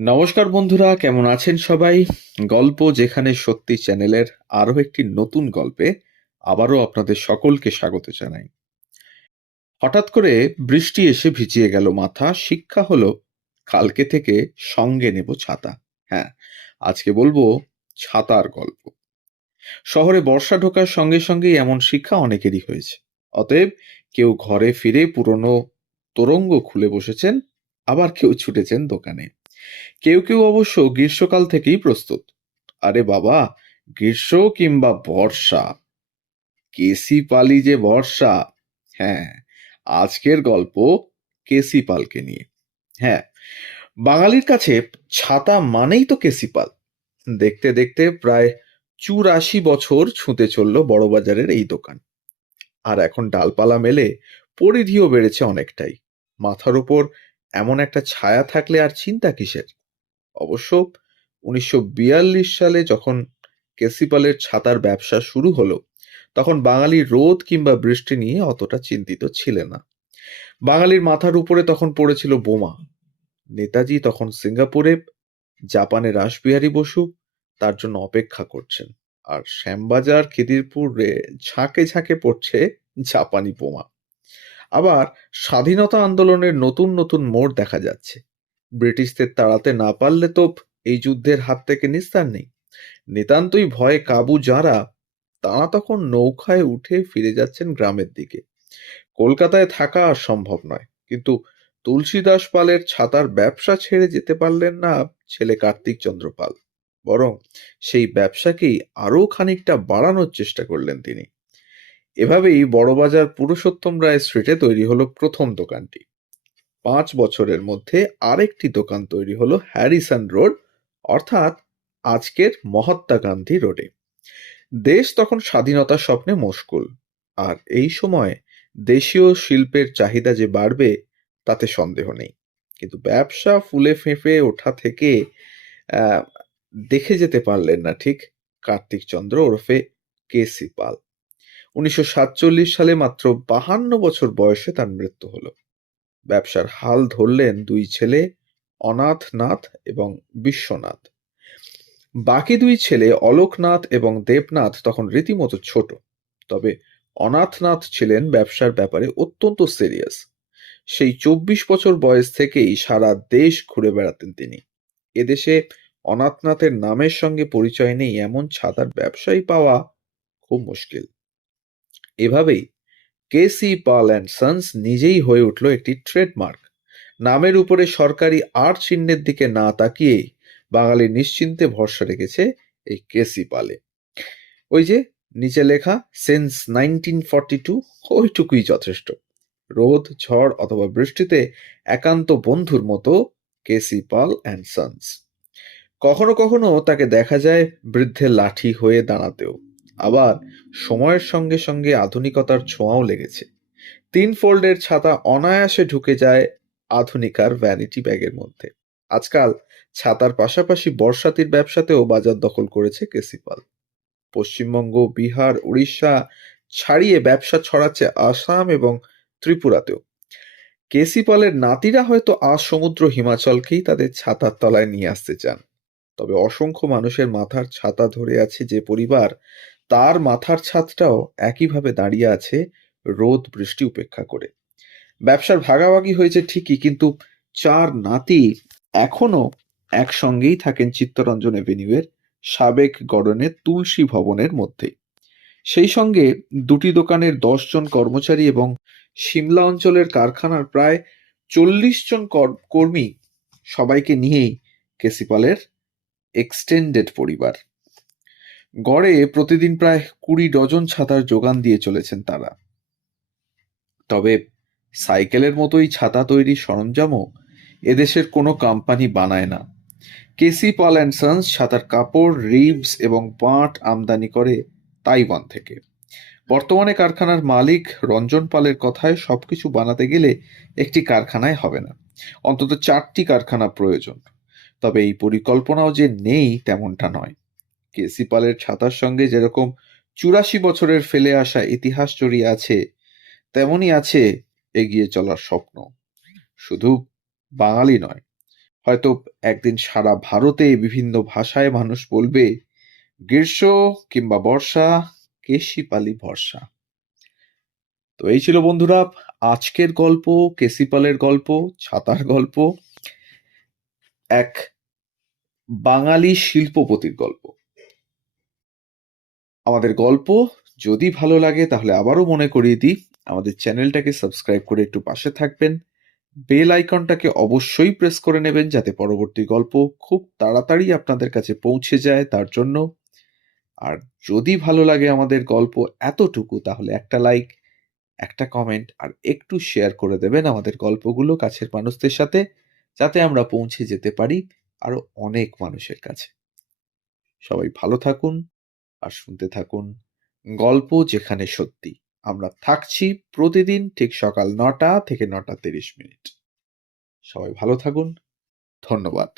নমস্কার বন্ধুরা, কেমন আছেন সবাই? গল্প যেখানে সত্যি চ্যানেলের আরো একটি নতুন গল্পে আবারও আপনাদের সকলকে স্বাগত জানাই। হঠাৎ করে বৃষ্টি এসে ভিজিয়ে গেল মাথা। শিক্ষা হলো কালকে থেকে সঙ্গে নেব ছাতা। হ্যাঁ, আজকে বলবো ছাতার গল্প। শহরে বর্ষা ঢোকার সঙ্গে সঙ্গেই এমন শিক্ষা অনেকেরই হয়েছে। অতএব কেউ ঘরে ফিরে পুরনো তোরঙ্গ খুলে বসেছেন, আবার কেউ ছুটেছেন দোকানে। কেউ কেউ অবশ্য গ্রীষ্মকাল থেকেই প্রস্তুত। আরে বাবা, গ্রীষ্ম কিংবা বর্ষা, কেসি পালি যে বর্ষা। হ্যাঁ, আজকের গল্প কেসি পালকে নিয়ে। হ্যাঁ, বাঙালির কাছে ছাতা মানেই তো কেসি পাল। দেখতে দেখতে প্রায় ৮৪ বছর ছুঁতে চলল বড়বাজারের এই দোকান। আর এখন ডালপালা মেলে পরিধিও বেড়েছে অনেকটাই। মাথার উপর এমন একটা ছায়া থাকলে আর চিন্তা কিসের। অবশ্য ১৯৪২ সালে যখন কেসিপালের ছাতার ব্যবসা শুরু হলো, তখন বাঙালি রোদ কিংবা বৃষ্টি নিয়ে অতটা চিন্তিত ছিলেন না। বাঙালির মাথার উপরে তখন পড়েছিল বোমা। নেতাজি তখন সিঙ্গাপুরে, জাপানে রাসবিহারী বসু তার জন্য অপেক্ষা করছেন। আর শ্যামবাজার খিদিরপুরে ঝাঁকে ঝাঁকে পড়ছে জাপানি বোমা। আবার স্বাধীনতা আন্দোলনের নতুন নতুন মোড় দেখা যাচ্ছে। ব্রিটিশদের তাড়াতে না পারলে তো এই যুদ্ধের হাত থেকে নিস্তার নেই। নিতান্তই ভয়ে কাবু যাঁরা, তাঁরা তখন নৌকায় উঠে ফিরে যাচ্ছেন গ্রামের দিকে। কলকাতায় থাকা আর সম্ভব নয়, কিন্তু তুলসীদাস পালের ছাতার ব্যবসা ছেড়ে যেতে পারলেন না ছেলে কার্তিক চন্দ্র পাল। বরং সেই ব্যবসাকেই আরো খানিকটা বাড়ানোর চেষ্টা করলেন তিনি। এভাবেই বড়বাজার পুরুষোত্তম রায় স্ট্রিটে তৈরি হলো প্রথম দোকানটি। ৫ বছরের মধ্যে আরেকটি দোকান তৈরি হলো হ্যারিসন রোড, অর্থাৎ আজকের মহাত্মা গান্ধী রোডে। দেশ তখন স্বাধীনতার স্বপ্নে মশগুল। আর এই সময় দেশীয় শিল্পের চাহিদা যে বাড়বে তাতে সন্দেহ নেই। কিন্তু ব্যবসা ফুলে ফেঁপে ওঠা থেকে আহ, দেখে যেতে পারলেন না ঠিক কার্তিক চন্দ্র ওরফে কেসি পাল। ১৯৪৭ সালে মাত্র ৫২ বছর বয়সে তার মৃত্যু হলো। ব্যবসার হাল ধরলেন দুই ছেলে, অনাথনাথ এবং বিশ্বনাথ। বাকি দুই ছেলে অলোকনাথ এবং দেবনাথ তখন রীতিমতো ছোট। তবে অনাথনাথ ছিলেন ব্যবসার ব্যাপারে অত্যন্ত সিরিয়াস। সেই ২৪ বছর বয়স থেকেই সারা দেশ ঘুরে বেড়াতেন তিনি। এদেশে অনাথনাথের নামের সঙ্গে পরিচয় নেই এমন ছাতার ব্যবসায়ী পাওয়া খুব মুশকিল। এভাবেই কেসি পাল অ্যান্ড সন্স নিজেই হয়ে উঠল একটি ট্রেডমার্ক। নামের উপরে সরকারি আর চিহ্নের দিকে না তাকিয়ে বাঙালি নিশ্চিন্তে ভরসা রেখেছে এই কেসি পালে। ওই যে নিচে লেখা সিন্স 1942, ওইটুকুই যথেষ্ট। রোদ ঝড় অথবা বৃষ্টিতে একান্ত বন্ধুর মতো কেসি পাল অ্যান্ড সন্স। কখনো কখনো তাকে দেখা যায় বৃদ্ধের লাঠি হয়ে দাঁড়াতেও। আবার সময়ের সঙ্গে সঙ্গে আধুনিকতার ছোঁয়াও লেগেছে। ৩ ফোল্ডের ছাতা অনায়াসে ঢুকে যায় আধুনিকার ভ্যানিটি ব্যাগের মধ্যে। আজকাল ছাতার পাশাপাশি বর্ষাতির ব্যবসাতেও বাজার দখল করেছে কেসিপাল। পশ্চিমবঙ্গ, বিহার, উড়িষ্যা ছাড়িয়ে ব্যবসা ছড়াচ্ছে আসাম এবং ত্রিপুরাতেও। কেসিপালের নাতিরা হয়তো আজ সমুদ্র হিমাচলকেই তাদের ছাতার তলায় নিয়ে আসতে চান। তবে অসংখ্য মানুষের মাথার ছাতা ধরে আছে যে পরিবার, তার মাথার ছাদটাও একইভাবে দাঁড়িয়ে আছে রোদ বৃষ্টি উপেক্ষা করে। ব্যবসার ভাগাভাগি হয়েছে ঠিকই, কিন্তু চার নাতি এখনো একসঙ্গেই থাকেন চিত্তরঞ্জন এভিনিউয়ের সাবেক গড়নের তুলসী ভবনের মধ্যেই। সেই সঙ্গে দুটি দোকানের ১০ জন কর্মচারী এবং সিমলা অঞ্চলের কারখানার প্রায় ৪০ জন কর্মী, সবাইকে নিয়েই কেসিপালের এক্সটেন্ডেড পরিবার। গড়ে প্রতিদিন প্রায় ২০ ডজন ছাতার যোগান দিয়ে চলেছেন তারা। তবে সাইকেলের মতোই ছাতা তৈরির সরঞ্জামও এদেশের কোনো কোম্পানি বানায় না। কেসি পাল অ্যান্ড সন্স ছাতার কাপড়, রিবস এবং পাট আমদানি করে তাইওয়ান থেকে। বর্তমানে কারখানার মালিক রঞ্জন পালের কথায় সবকিছু বানাতে গেলে একটি কারখানায় হবে না, অন্তত ৪টি কারখানা প্রয়োজন। তবে এই পরিকল্পনাও যে নেই তেমনটা নয়। কেসি পালের ছাতার সঙ্গে যেরকম ৮৪ বছরের ফেলে আসা ইতিহাস জড়িয়ে আছে, তেমনই আছে এগিয়ে চলার স্বপ্ন। শুধু বাঙালি নয়, হয়তো একদিন সারা ভারতে বিভিন্ন ভাষায় মানুষ বলবে, গ্রীষ্ম কিংবা বর্ষা, কেশিপালি ভরসা। তো এই ছিল বন্ধুরা আজকের গল্প, কেসিপালের গল্প, ছাতার গল্প, এক বাঙালি শিল্পপতির গল্প। আমাদের গল্প যদি ভালো লাগে তাহলে আবারও মনে করিয়ে দিই, আমাদের চ্যানেলটাকে সাবস্ক্রাইব করে একটু পাশে থাকবেন। বেল আইকনটাকে অবশ্যই প্রেস করে নেবেন যাতে পরবর্তী গল্প খুব তাড়াতাড়ি আপনাদের কাছে পৌঁছে যায় তার জন্য। আর যদি ভালো লাগে আমাদের গল্প এতটুকু তাহলে একটা লাইক, একটা কমেন্ট আর একটু শেয়ার করে দেবেন আমাদের গল্পগুলো কাছের মানুষদের সাথে, যাতে আমরা পৌঁছে যেতে পারি আরো অনেক মানুষের কাছে। সবাই ভালো থাকুন আর শুনতে থাকুন গল্প যেখানে সত্যি। আমরা থাকছি প্রতিদিন ঠিক সকাল ৯টা থেকে ৯টা ৩০ মিনিট। সবাই ভালো থাকুন। ধন্যবাদ।